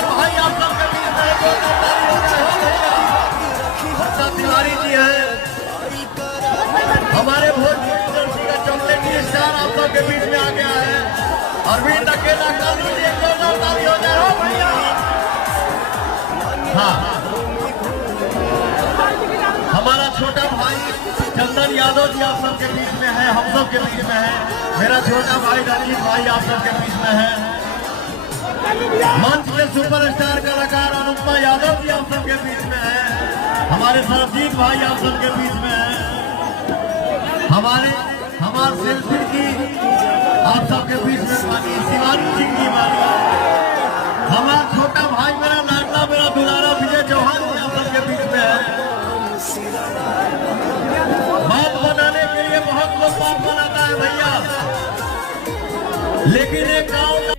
और भाई आप सबके बीच में तिवारी जी है, हमारे भोजपुरी इंडस्ट्री का चॉकलेटी स्टार आप सबके बीच में आ गया है। अरविंद अकेला काली जी एक जोरदार ताली हो जाए हो भैया। हाँ, हमारा छोटा भाई चंदन यादव जी आप सबके बीच में है, हम सबके बीच में है। मेरा छोटा भाई रंजीत भाई आप सबके बीच में है। मंच के सुपरस्टार कलाकार अनुपमा यादव जी आप सबके बीच में है। हमारे सरजीत भाई आप सबके बीच में है। हमारे सेल्फी की आप सबके बीच में मानी शिवानी सिंह जी मानी। हमारा छोटा भाई मेरा लाडला मेरा दुलारा विजय चौहान जी आप सबके बीच में है। बात बनाने के लिए बहुत लोग बात बनाता है भैया, लेकिन